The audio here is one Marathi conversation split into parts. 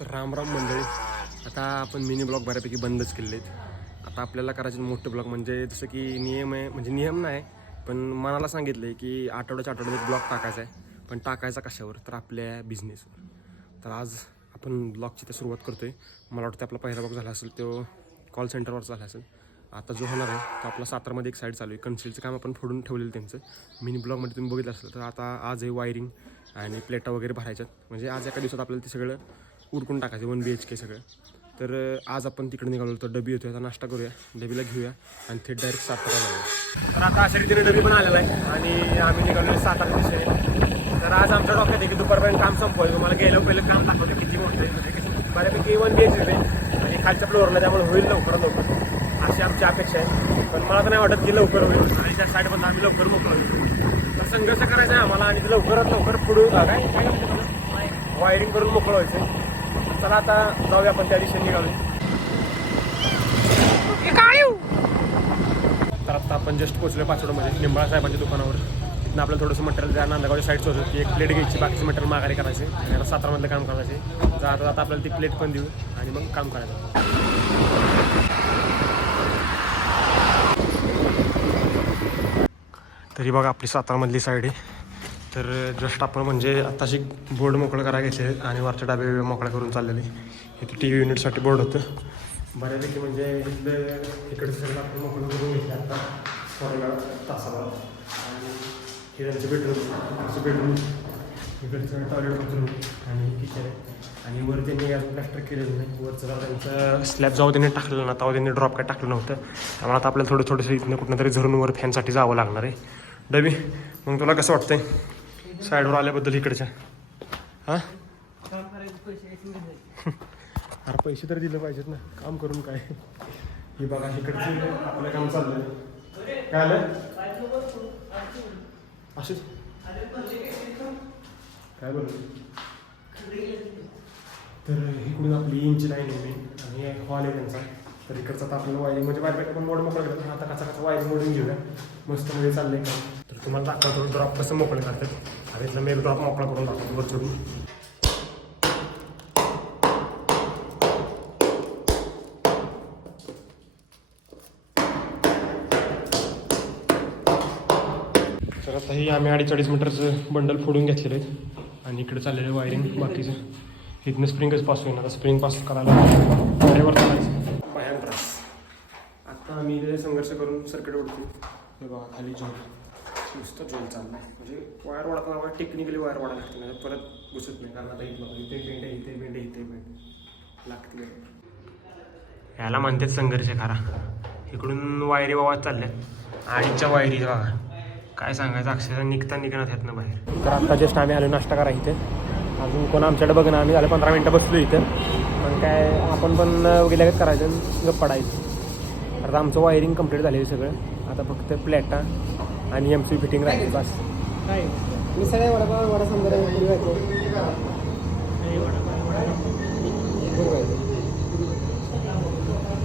तर राम राम मंडळी. आता आपण मिनी ब्लॉक बऱ्यापैकी बंदच केले आहेत आता आपल्याला करायचे मोठे ब्लॉग म्हणजे जसं की नियम आहे म्हणजे नियम नाही पण मनाला सांगितलं की आठवड्याच्या आठवड्यात ब्लॉक ब्लॉग टाकायचा आहे. पण टाकायचा कशावर? तर आपल्या बिझनेसवर तर आज आपण ब्लॉगची तर सुरुवात करतो आहे मला वाटतं आपला पहिला ब्लॉग झाला असेल तो कॉल सेंटरवरचा झाला असेल. आता जो होणार आहे तो आपला सातारमध्ये एक साईड चालू आहे. कन्सिलचं काम आपण फोडून ठेवलेलं त्यांचं. मिनी ब्लॉगमध्ये तुम्ही बघितलं असेल तर आता आज आहे वायरिंग आणि प्लेटा वगैरे भरायच्यात. म्हणजे आज एका दिवसात आपल्याला ते सगळं उरकून टाकायचं वन बी एच के सगळं. तर आज आपण तिकडे निघालो तर डबी येतोय आता नाश्ता करूया डबीला घेऊया आणि थेट डायरेक्ट सातारा जाऊया. तर आता अशा रीतीने डबी पण आलेला आहे आणि आम्ही निघालो सातारा दिशेने. तर आज आमच्या डोक्यात आहे की दुपारपर्यंत काम संपवायचं. तुम्हाला गेलं पहिलं काम दाखवलं किती मोठं आहे म्हणजे किती बऱ्यापैकी वन बी एच आहे आणि खालच्या फ्लोअरला त्यामुळे होईल लवकरात लवकर. अशी आमची अपेक्षा आहे. पण मला तर नाही वाटत की लवकर होईल. आणि त्या साईडमधून आम्ही लवकर मोकळं तर संघर्ष करायचा आहे आम्हाला आणि ते लवकरात लवकर पुढे काय? काय वायरिंग करून मोकळं व्हायचं. चला आता जाऊया आपण त्या दिशेने निघालो तर आता आपण जस्ट पोहोचलो पाचवडमध्ये निंबाळा साहेबांच्या दुकानावर. तिथून आपल्याला थोडंसं मटेरियल द्या नांदगावच्या साईडचं होतं की एक प्लेट घ्यायची बाकीचं मटेरियल माघारी करायचे आणि आता सातारामधलं काम करायचे. जाता जाता आपल्याला ती प्लेट पण देऊ आणि मग काम करायचं. तरी बघा आपली सातारामधली साईड आहे. तर जस्ट आपण म्हणजे आत्ताशी बोर्ड मोकळं करा घेतले आणि वरच्या डाबे मोकळा करून चाललेले इथे टी व्ही युनिटसाठी बोर्ड होतं. बऱ्यापैकी म्हणजे इकडे सगळं आपण मोकळं करून घेतलं आता. थोड्या वेळात तासाभर आणि हे त्यांचं बेडरूम आमचं बेडरूम इकडचं टॉयलेट बाथरूम आणि किचन आणि वर त्यांनी अजून प्लॅस्टर केलेलं नाही. वरचं जरा त्यांचं स्लॅब जाऊ त्यांनी टाकलेलं ना तेव्हा त्यांनी ड्रॉप काय टाकलं नव्हतं. त्यामुळे आता आपल्याला थोडं थोडंसं इथनं कुठनं तरी झरून वर फॅनसाठी जावं लागणार आहे. डबी मग तुला कसं वाटतंय? साईडवर आल्याबद्दल इकडच्या. हां? अरे पैसे तर दिले पाहिजेत ना. काम करून काय? हे बघा इकडचे आपलं काम चाललंय. काय आलं? असेच. काय बोल तर इकडून आपली इंची लाईन आहे आणि हॉल आहे त्यांचा. तर इकडचा तर आपल्याला वायरिंग म्हणजे बाहेर पण मोड मोकळं करतात. आता कसा कसा वायरिंग मोडून घेऊया. मस्त मध्ये चाललंय का तर तुम्हाला दाखवतो ड्रॉप कसं मोकळं करतात. आणि इथलं मी ड्रॉप मोकळा करून दाखवतो वर चढून तर आता हे आम्ही अडीच अडीच मीटरचं बंडल फोडून घेतलेलं आहे. आणि इकडे चाललेलं वायरिंग बाकीचं. इथनं स्प्रिंगच पास होईल आता स्प्रिंग पास करायला ड्रायव्हर चालायचं. पायान त्रास आता आम्ही संघर्ष करून सर्किट ओढतो हे बघा खाली जॉब नुसतं जॉल चाललाय. म्हणजे वायर वाढताना टेक्निकली वायर वाढायला लागते नाही परत घुसत नाही. कारण आता इथं इथे बेंड आहे इथे बेंड आहे इथे बेंड लागते ह्याला म्हणतात संघर्ष खरा. इकडून वायरी बाबा चालल्यात. अडीचच्या वायरी बघा. काय सांगायचं अक्षरशः निघता निघणार ह्यातनं बाहेर. तर आता जस्ट आम्ही आलो नाश्ता करा इथे. अजून कोण आमच्याकडे बघणं आम्ही झाले पंधरा मिनटं बसलो इथं. पण काय आपण पण गेल्यागत करायचं आणि गप्प पडायचं आता आमचं वायरिंग कंप्लीट झालेलं सगळं. आता फक्त प्लॅटा आणि एम सी फिटिंग राहिली बस. काय? मिसळ आहे वडापाव वडा समजा पुरी व्हायचं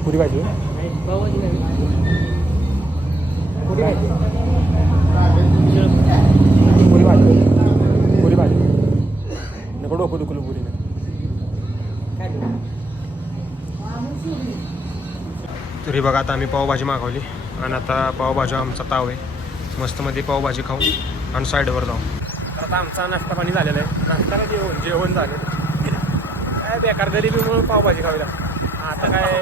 पुरी पुरी भाजी? पुरी पुरी भाजी. पुरी भाजी. नको डोकं दुखलं काय तरी बघा आता आम्ही पावभाजी मागवली. आणि आता पावभाजी आमचा ताव आहे. मस्तमध्ये पावभाजी खाऊ आणि साईडवर जाऊ आता आमचा नाश्ता पाणी झालेला आहे. नाश्ता काय जेवण? जेवण झालं. काय बेकार गरिबीमुळे पावभाजी खावी आता काय?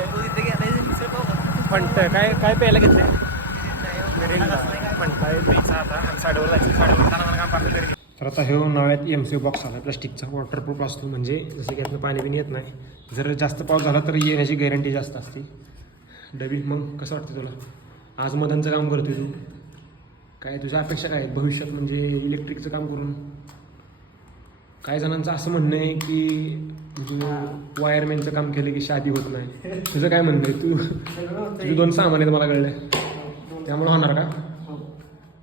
म्हणत काय काय प्यायला घेतलंय? म्हणताय प्यायचं आता. आणि साईडवर जायचं. साईडवर जाणार काम आपल्या घरी. तर आता हे नव्यात एम सी बॉक्स आला प्लास्टिकचा. वॉटरप्रूफ असतो म्हणजे जसं की यातनं पाणी बिणी येत नाही. जर जास्त पाऊस झाला तर येण्याची गॅरंटी जास्त असते. डबी मग कसं वाटतं तुला? आज मदनचं काम करतोय तू. काय तुझ्या अपेक्षा काय आहेत? भविष्यात म्हणजे इलेक्ट्रिकचं काम करून? काही जणांचं असं म्हणणं आहे की वायरमॅनचं काम केलं की शादी होत नाही. तुझं काय म्हणणं आहे? तू तुझे दोन सामान आहेत मला कळलं त्यामुळे होणार का?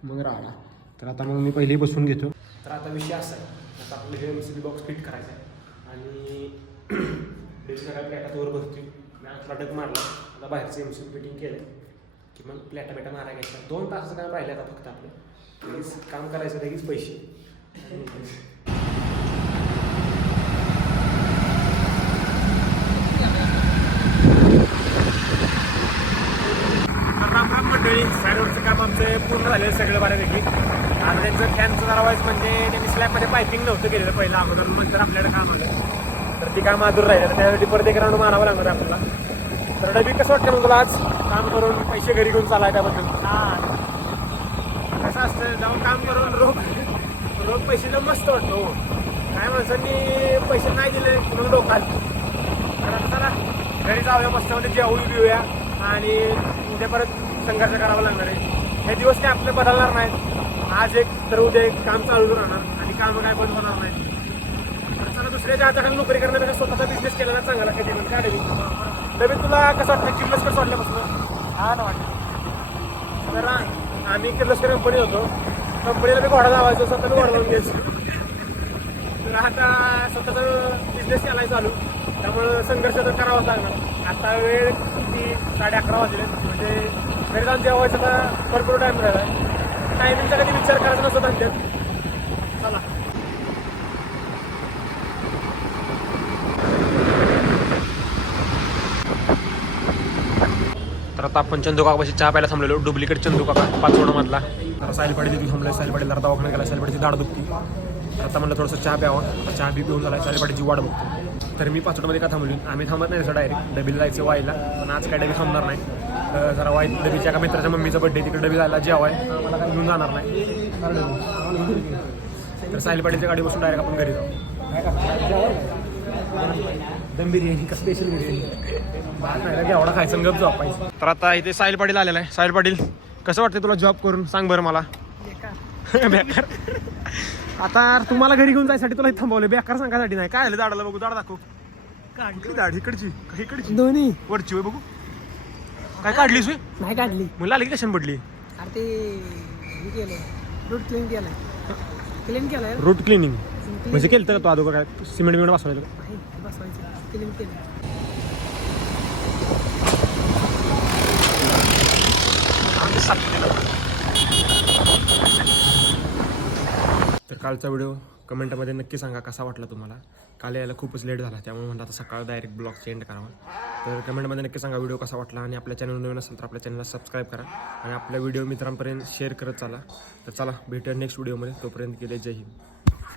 मग राहणार तर आता मग मी पहिली बसून घेतो. तर आता विषय असा आहे. आता आपलं हे M C B box fit करायचा आहे. आणि सगळ्या प्लॅटात वर भरतोय मी आठला डग मारला. आता बाहेरचं एम सी बी फिटिंग केलं की मग प्लॅटा बेटा मारा घ्यायचा दोन तासाचं काम राहिलं आता फक्त आपलं. लगेच काम करायचं लगेच पैसे. काम आमचं पूर्ण झालेलं सगळं बऱ्यापैकी. आणि त्यांचं कॅनचं जरा वाईज म्हणजे त्यांनी स्लॅबमध्ये पायपिंग नव्हतं केलेलं पहिलं अगोदर. नंतर आपल्याकडे काम आलं तर ती काम अधूर राहिलं. त्यासाठी परत एक राऊंड मारावं लागणार आपल्याला. तर डबी कसं वाटतं मग तुला आज? काम करून पैसे घरी घेऊन चालाय त्याबद्दल. कसं असतं जाऊन काम करून रोख रोख पैसे तर मस्त वाटतो हो. काय माणसांनी पैसे नाही दिले म्हणून डोकं कारण चला घरी जाऊया मस्त म्हणजे जेवून बिऊया आणि उद्या परत संघर्ष करावा लागणार आहे. हे दिवस काय आपले बदलणार नाहीत. आज एक तर उद्या एक काम चालू राहणार. आणि काम काय बंद होणार नाही चला दुसऱ्याच्या हाताखाली नोकरी करण्यापेक्षा स्वतःचा बिझनेस केलेला चांगला कधी पण काय डेबी तुला कसं वाटतं? किर्लस्कर सोडल्यापासून हा ना वाटतं तर आम्ही किर्लस्कर कंपनी होतो. कंपनीला मी घोडा लावायचो स्वतः मी घोडा लावून घ्यायचो. तर आता स्वतःचा बिझनेस केलाय चालू. त्यामुळं संघर्ष तर करावाच लागणार. आता वेळ किती? साडे अकरा वाजले. म्हणजे घरी जाऊन जेवायचं तर भरपूर टाईम राहिला टायमिंगचा कधी विचार करायचा नसतो त्यांच्यात चला तर आता आपण चंदू चहा प्यायला थांबलेलो. डुप्लिकेट चंदू काका पाचवडमधला तर सायलपाडी तिथे थांबलाय सायलपाडीला जरा दवाखाना गेला. सायलपाडीची दाढ दुखती. तर आता म्हणलं थोडंसं चहा प्यावं. आता चहा बी पिऊन झाला. सायलपाडीची वाट बघतो. तर मी पाचवडमध्ये का थांबलो आम्ही थांबत नाही सर डायरेक्ट डबीला जायचं वाईला. पण आज काय डबी थांबणार नाही. तर जरा वाई डबीच्या एका मित्राच्या मम्मीचा बड्डे तिकडे डबी जायला जेवाय. मला काय घेऊन जाणार नाही. तर सायलपाडीच्या गाडी बसून डायरेक्ट आपण घरी जाऊ. दम बिर्याणी का स्पेशल बिर्याणी एवढा खायचं गप जॉब पाहिजे. तर आता इथे साहिल पाटील आलेला आहे. साहिल पाटील कसं वाटतं तुला जॉब करून? सांग बरं मला. बेकार. आता तुम्हाला घरी घेऊन जायसाठी तुला इथे थांबवले बेकार सांगायसाठी नाही. काय आलं दाडाला बघू दाड दाखव. इकडची दाढ इकडची. का इकडची? दोन्ही. वरची होय बघू. काय काढलीस होय? नाही काढली. मला आली की कशाने पडली? अरे ते हे केलं रूट क्लीन केलंय. क्लीन केलंय? रूट क्लिनिंग म्हणजे केलं तर तो अगोदर काय? सिमेंट बिमेंट बसवायचं केलं तर कालचा व्हिडिओ कमेंटमध्ये नक्की सांगा कसा वाटला तुम्हाला? काल यायला खूपच लेट झाला त्यामुळे म्हणलं आता सकाळ डायरेक्ट ब्लॉग सेंड करावा. तर कमेंटमध्ये नक्की सांगा व्हिडिओ कसा वाटला आणि आपल्या चॅनल नवीन असेल तर आपल्या चॅनलला सबस्क्राईब करा आणि आपल्या व्हिडिओ मित्रांपर्यंत शेअर करत चाला. तर चला भेटूया नेक्स्ट व्हिडिओमध्ये तोपर्यंत गेले जय हिंद.